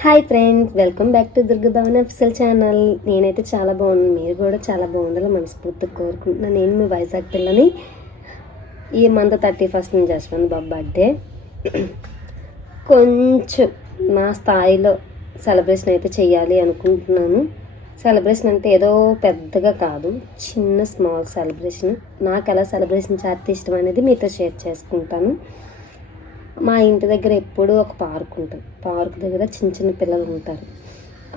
Hi friends, welcome back to Durga Bhavan official channel. నేనైతే చాలా బాగున్నాను, మీరు కూడా చాలా బాగుండాలి మనస్ఫూర్తిగా కోరుకుంటున్నాను. నేను మీ వైజాగ్ పిల్లని. ఈ మంత్ 31 జస్వంత్ బాబు బర్త్డే. కొంచెం నా స్థాయిలో సెలబ్రేషన్ అయితే చేయాలి అనుకుంటున్నాను. సెలబ్రేషన్ అంటే ఏదో పెద్దగా కాదు, చిన్న స్మాల్ సెలబ్రేషన్. నాకు ఎలా సెలబ్రేషన్ చేస్తే ఇష్టం అనేది మీతో షేర్ చేసుకుంటాను. మా ఇంటి దగ్గర ఎప్పుడూ ఒక పార్క్ ఉంటుంది. పార్క్ దగ్గర చిన్న చిన్న పిల్లలు ఉంటారు.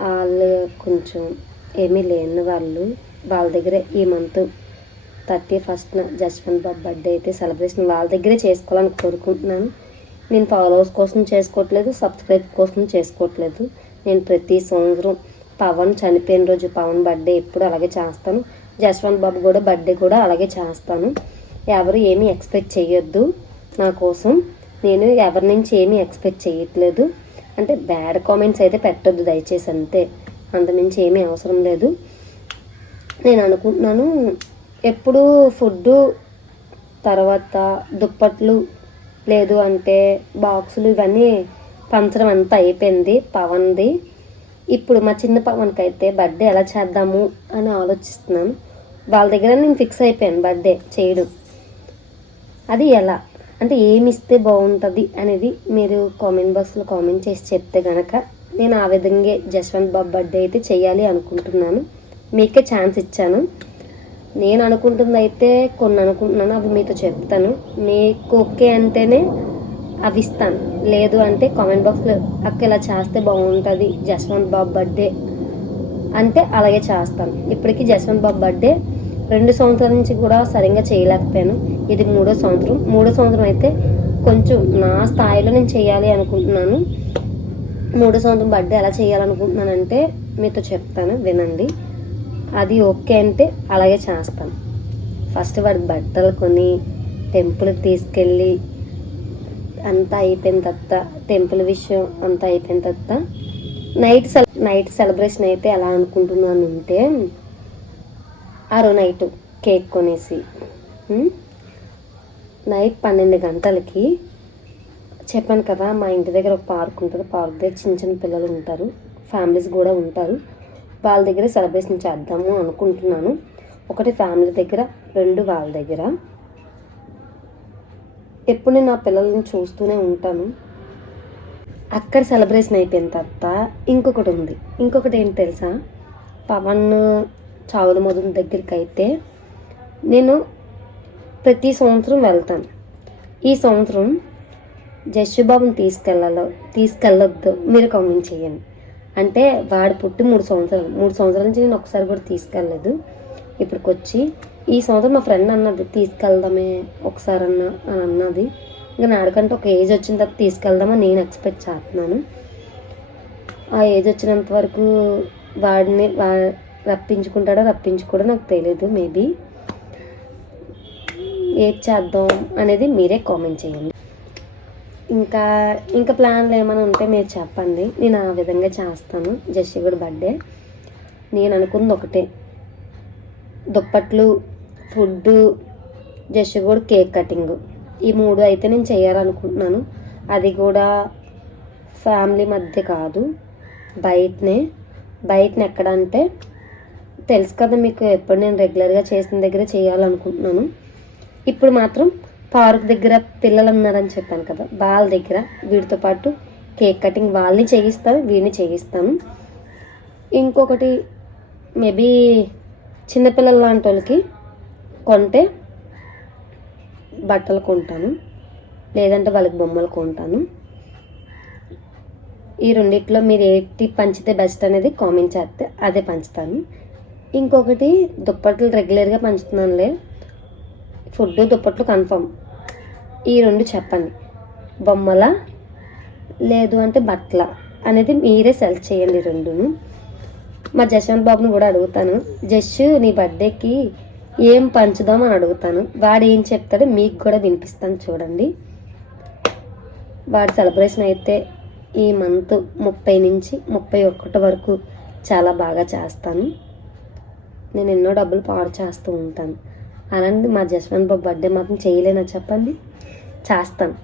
వాళ్ళు కొంచెం ఏమీ లేని వాళ్ళ దగ్గర ఈ మంత్ 31న జస్వంత్ బాబు బర్త్డే అయితే సెలబ్రేషన్ వాళ్ళ దగ్గరే చేసుకోవాలని కోరుకుంటున్నాను. నేను ఫాలోవర్స్ కోసం చేసుకోవట్లేదు, సబ్స్క్రైబ్ కోసం చేసుకోవట్లేదు. నేను ప్రతి సంవత్సరం పవన్ చనిపోయిన రోజు పవన్ బర్త్డే ఎప్పుడు అలాగే చేస్తాను. జస్వంత్ బాబు కూడా బర్త్డే కూడా అలాగే చేస్తాను. ఎవరు ఏమీ ఎక్స్పెక్ట్ చేయొద్దు నా కోసం. నేను ఎవరి నుంచి ఏమీ ఎక్స్పెక్ట్ చేయట్లేదు. అంటే బ్యాడ్ కామెంట్స్ అయితే పెట్టొద్దు దయచేసి, అంతే. అంతమించి ఏమీ అవసరం లేదు. నేను అనుకుంటున్నాను ఎప్పుడు ఫుడ్డు, తర్వాత దుప్పట్లు, లేదు అంటే బాక్సులు ఇవన్నీ పంచడం అంతా అయిపోయింది పవన్ది. ఇప్పుడు మా చిన్న పవన్కి అయితే బర్త్డే ఎలా చేద్దాము అని ఆలోచిస్తున్నాను. వాళ్ళ దగ్గర నేను ఫిక్స్ అయిపోయాను బర్త్డే చేయడం. అది ఎలా అంటే ఏమి ఇస్తే బాగుంటుంది అనేది మీరు కామెంట్ బాక్స్లో కామెంట్ చేసి చెప్తే కనుక నేను ఆ విధంగా జస్వంత్ బాబు బర్త్డే అయితే చేయాలి అనుకుంటున్నాను. మీకే ఛాన్స్ ఇచ్చాను. నేను అనుకుంటుంది అయితే కొన్ని అనుకుంటున్నాను, అవి మీతో చెప్తాను. మీకు ఓకే అంటేనే అవి ఇస్తాను, లేదు అంటే కామెంట్ బాక్స్లో అక్క ఇలా చేస్తే బాగుంటుంది జస్వంత్ బాబు బర్త్డే అంటే అలాగే చేస్తాను. ఇప్పటికీ జస్వంత్ బాబు బర్త్డే 2 సంవత్సరాల నుంచి కూడా సరిగ్గా చేయలేకపోయాను. ఇది 3వ సంవత్సరం. 3వ సంవత్సరం అయితే కొంచెం నా స్థాయిలో నేను చేయాలి అనుకుంటున్నాను. 3వ సంవత్సరం బర్త్డే ఎలా చేయాలనుకుంటున్నానంటే మీతో చెప్తాను, వినండి. అది ఓకే అంటే అలాగే చేస్తాను. ఫస్ట్ వాడికి బట్టలు కొని టెంపుల్కి తీసుకెళ్ళి అంతా అయిపోయిన తర్వాత, టెంపుల్ విషయం అంతా అయిపోయిన తర్వాత నైట్ సెలబ్రేషన్ అయితే ఎలా అనుకుంటున్నాను అంటే, నైట్ కేక్ కొనేసి నైట్ 12 గంటలకి, చెప్పాను కదా మా ఇంటి దగ్గర ఒక పార్క్ ఉంటుంది. పార్క్ దగ్గర చిన్న చిన్న పిల్లలు ఉంటారు, ఫ్యామిలీస్ కూడా ఉంటారు. వాళ్ళ దగ్గర సెలబ్రేషన్ చేద్దాము అనుకుంటున్నాను. ఒకటి ఫ్యామిలీ దగ్గర, 2 వాళ్ళ దగ్గర. ఎప్పుడు నేను నా పిల్లల్ని చూస్తూనే ఉంటాను. అక్కడ సెలబ్రేషన్ అయిపోయిన తర్వాత ఇంకొకటి ఉంది. ఇంకొకటి ఏంటి తెలుసా, పవన్ చావుల మొదటి దగ్గరికి అయితే నేను ప్రతి సంవత్సరం వెళ్తాను. ఈ సంవత్సరం జస్సుబాబుని తీసుకెళ్ళొద్దు మీరు కామెంట్ చేయండి. అంటే వాడు పుట్టి 3 సంవత్సరాల నుంచి నేను ఒకసారి కూడా తీసుకెళ్ళలేదు. ఇప్పటికొచ్చి ఈ సంవత్సరం మా ఫ్రెండ్ అన్నది తీసుకెళ్దామే ఒకసారి అని అన్నది. ఇంకా నాడికంటే ఒక ఏజ్ వచ్చిన తర్వాత తీసుకెళ్దామని నేను ఎక్స్పెక్ట్ చేస్తున్నాను. ఆ ఏజ్ వచ్చినంత వరకు వాడిని రప్పించుకోవడో నాకు తెలియదు. మేబీ ఏది చేద్దాం అనేది మీరే కామెంట్ చేయండి. ఇంకా ప్లాన్లు ఏమైనా ఉంటే మీరు చెప్పండి, నేను ఆ విధంగా చేస్తాను. జస్సు బర్త్డే నేను అనుకుంది ఒకటే, దుప్పట్లు, ఫుడ్డు, జస్సు కేక్ కటింగ్, ఈ 3 అయితే నేను చేయాలనుకుంటున్నాను. అది కూడా ఫ్యామిలీ మధ్య కాదు, బయటనే ఎక్కడ అంటే తెలుసు కదా మీకు, ఎప్పుడు నేను రెగ్యులర్గా చేసిన దగ్గర చేయాలనుకుంటున్నాను. ఇప్పుడు మాత్రం పార్క్ దగ్గర పిల్లలు ఉన్నారని చెప్పాను కదా, వాళ్ళ దగ్గర వీడితో పాటు కేక్ కటింగ్ వాళ్ళని చేయిస్తాను, వీడిని చేయిస్తాను. ఇంకొకటి మేబీ చిన్నపిల్లల లాంటి వాళ్ళకి కొంటే బట్టలు కొంటాను, లేదంటే వాళ్ళకి బొమ్మలు కొంటాను. ఈ రెండిట్లో మీరు ఏంటి పంచితే బెస్ట్ అనేది కామెంట్ చేస్తే అదే పంచుతాను. ఇంకొకటి దుప్పట్లు రెగ్యులర్గా పంచుతున్నానులే, ఫుడ్ దుప్పట్లు కన్ఫర్మ్. ఈ 2 చెప్పండి, బొమ్మల లేదు అంటే బట్టల అనేది మీరే సెలెక్ట్ చేయండి. 2ను మా జస్వంత్ బాబుని కూడా అడుగుతాను, జస్సు నీ బర్త్డేకి ఏం పంచుదాం అని అడుగుతాను. వాడు ఏం చెప్తాడో మీకు కూడా వినిపిస్తాను, చూడండి. వాడి సెలబ్రేషన్ అయితే ఈ మంత్ 30 నుంచి 31 వరకు చాలా బాగా చేస్తాను. నేను ఎన్నో డబ్బులు పాడు చేస్తూ ఉంటాను. అలాంటి మా జస్వంత్ బాబు బర్త్డే మాత్రం చేయలేనా చెప్పండి, చేస్తాను.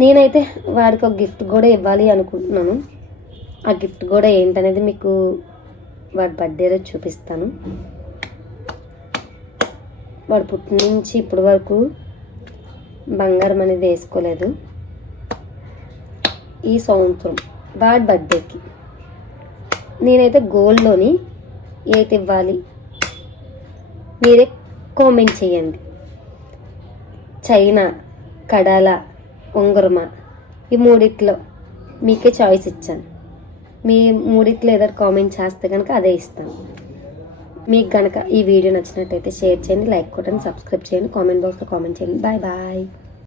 నేనైతే వాడికి ఒక గిఫ్ట్ కూడా ఇవ్వాలి అనుకుంటున్నాను. ఆ గిఫ్ట్ కూడా ఏంటనేది మీకు వాడి బర్త్డే రోజు చూపిస్తాను. వాడు పుట్టిన నుంచి ఇప్పటి వరకు బంగారం అనేది వేసుకోలేదు. ఈ సంవత్సరం వాడి బర్త్డేకి నేనైతే గోల్డ్లోని ఏది ఇవ్వాలి మీరే కామెంట్ చేయండి. చైనా, కడాల, ఉంగరమా, ఈ మూడిట్లో మీకే చాయిస్ ఇచ్చాను. మీ మూడిట్లో ఏదో కామెంట్ చేస్తే కనుక అదే ఇస్తాను. మీకు కనుక ఈ వీడియో నచ్చినట్టయితే షేర్ చేయండి, లైక్ కొట్టండి, సబ్స్క్రైబ్ చేయండి, కామెంట్ బాక్స్లో కామెంట్ చేయండి. Bye bye.